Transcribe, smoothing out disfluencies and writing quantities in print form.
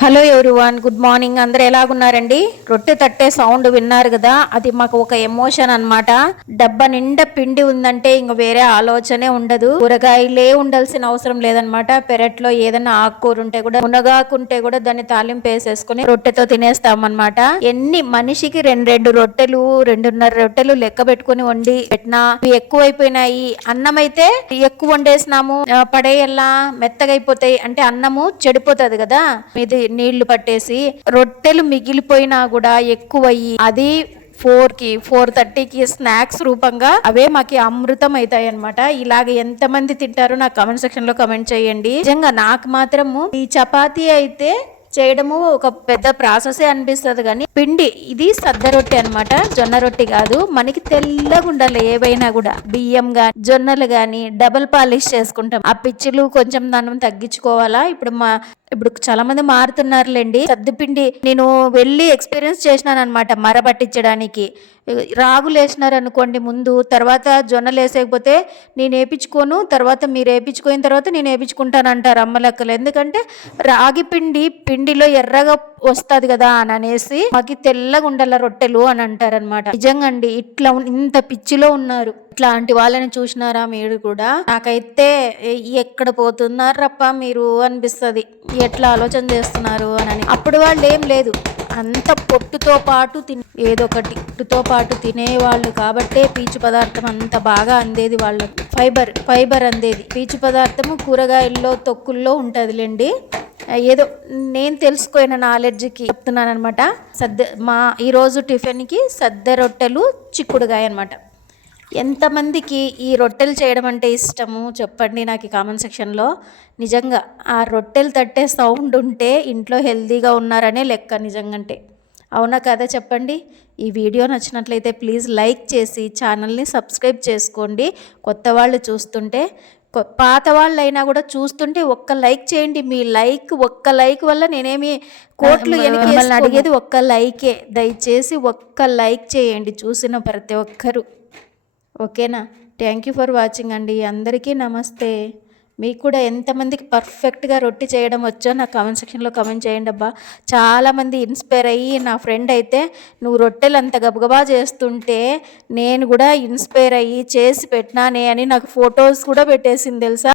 Hello everyone, good morning. అందరు ఎలాగున్నారండి? రొట్టె తట్టే sound విన్నారు కదా, అది మాకు ఒక ఎమోషన్ అన్నమాట. డబ్బా నిండా పిండి ఉందంటే ఇంక వేరే ఆలోచనే ఉండదు. కూరగాయలే ఉండాల్సిన అవసరం లేదనమాట. పెరట్లో ఏదైనా ఆకుకూర ఉంటే కూడా, మునగాకుంటే కూడా దాన్ని తాలింపు వేసేసుకుని రొట్టెతో తినేస్తామన్నమాట. ఎన్ని మనిషికి రెండు రొట్టెలు, 2.5 రొట్టెలు లెక్క పెట్టుకుని వండి పెట్టినా ఎక్కువైపోయినాయి. అన్నం అయితే ఎక్కువ వండేసినాము, పడేయల్లా, మెత్తగా అయిపోతాయి అంటే అన్నము చెడిపోతుంది కదా, ఇది నీళ్లు పట్టేసి. రొట్టెలు మిగిలిపోయినా కూడా ఎక్కువయ్యి అది 4కి 4:30కి స్నాక్స్ రూపంగా అవే మాకి అమృతం అవుతాయి అనమాట. ఇలాగ ఎంతమంది తింటారో నాకు కామెంట్ సెక్షన్ లో కామెంట్ చేయండి. నిజంగా నాకు మాత్రము ఈ చపాతీ అయితే చేయడము ఒక పెద్ద ప్రాసెసే అనిపిస్తుంది, కానీ పిండి ఇది సద్ద రొట్టె అనమాట, జొన్న రొట్టె కాదు. మనకి తెల్లగా ఉండాలి ఏవైనా కూడా. బియ్యం గాని జొన్నలు గాని డబుల్ పాలిష్ చేసుకుంటాం. ఆ పిచ్చులు కొంచెం దాన్ని తగ్గించుకోవాలా. ఇప్పుడు చాలా మంది మారుతున్నారులేండి. సద్దుపిండి నేను వెళ్ళి ఎక్స్పీరియన్స్ చేసినాను అనమాట. మర పట్టించడానికి రాగులు వేసినారు అనుకోండి ముందు, తర్వాత జొన్నలు వేసేకపోతే నేను వేయించుకోను, తర్వాత మీరు వేయించుకోయిన తర్వాత నేను వేయించుకుంటాను అంటారు అమ్మలక్కలు. ఎందుకంటే రాగి పిండిలో ఎర్రగా వస్తుంది కదా అని అనేసి మాకు తెల్లగా ఉండాల రొట్టెలు అని అంటారు అనమాట. నిజంగా అండి, ఇట్లా ఇంత పిచ్చిలో ఉన్నారు. ఇట్లాంటి వాళ్ళని చూసినారా మీరు కూడా? నాకైతే ఎక్కడ పోతున్నారప్ప మీరు అనిపిస్తుంది. ఎట్లా ఆలోచన చేస్తున్నారు అని. అప్పుడు వాళ్ళు ఏం లేదు, అంత పొట్టుతో పాటు ఏదొకటి పొట్టుతో పాటు తినేవాళ్ళు కాబట్టే పీచు పదార్థం అంత బాగా అందేది వాళ్ళకు. ఫైబర్ అందేది. పీచు పదార్థము కూరగాయల్లో, తొక్కుల్లో ఉంటుందిలేండి. ఏదో నేను తెలుసుకున్న నాలెడ్జ్కి చెప్తున్నాను అనమాట. ఈరోజు టిఫిన్కి సద్ద రొట్టెలు, చిక్కుడుగాయ అనమాట. ఎంతమందికి ఈ రొట్టెలు చేయడం అంటే ఇష్టము చెప్పండి నాకు కామెంట్ సెక్షన్లో. నిజంగా ఆ రొట్టెలు తట్టే సౌండ్ ఉంటే ఇంట్లో హెల్తీగా ఉన్నారనే లెక్క నిజంగంటే. అవునా కదా చెప్పండి. ఈ వీడియో నచ్చినట్లయితే ప్లీజ్ లైక్ చేసి ఛానల్ని సబ్స్క్రైబ్ చేసుకోండి. కొత్త వాళ్ళు చూస్తుంటే, పాత వాళ్ళు అయినా కూడా చూస్తుంటే ఒక్క లైక్ చేయండి. మీ ఒక్క లైక్ వల్ల నేనేమి కోట్లు మిమ్మల్ని అడిగేది ఒక్క లైకే. దయచేసి ఒక్క లైక్ చేయండి చూసిన ప్రతి ఒక్కరు. ఓకేనా? థ్యాంక్ యూ ఫర్ వాచింగ్ అండి. అందరికీ నమస్తే. మీకు కూడా ఎంతమందికి పర్ఫెక్ట్గా రొట్టె చేయడం వచ్చో నాకు కామెంట్ సెక్షన్లో కామెంట్ చేయండి అబ్బా. చాలామంది ఇన్స్పైర్ అయ్యి, నా ఫ్రెండ్ అయితే నువ్వు రొట్టెలు అంత గబగబా చేస్తుంటే నేను కూడా ఇన్స్పైర్ అయ్యి చేసి పెట్టినానే అని నాకు ఫొటోస్ కూడా పెట్టేసింది తెలుసా.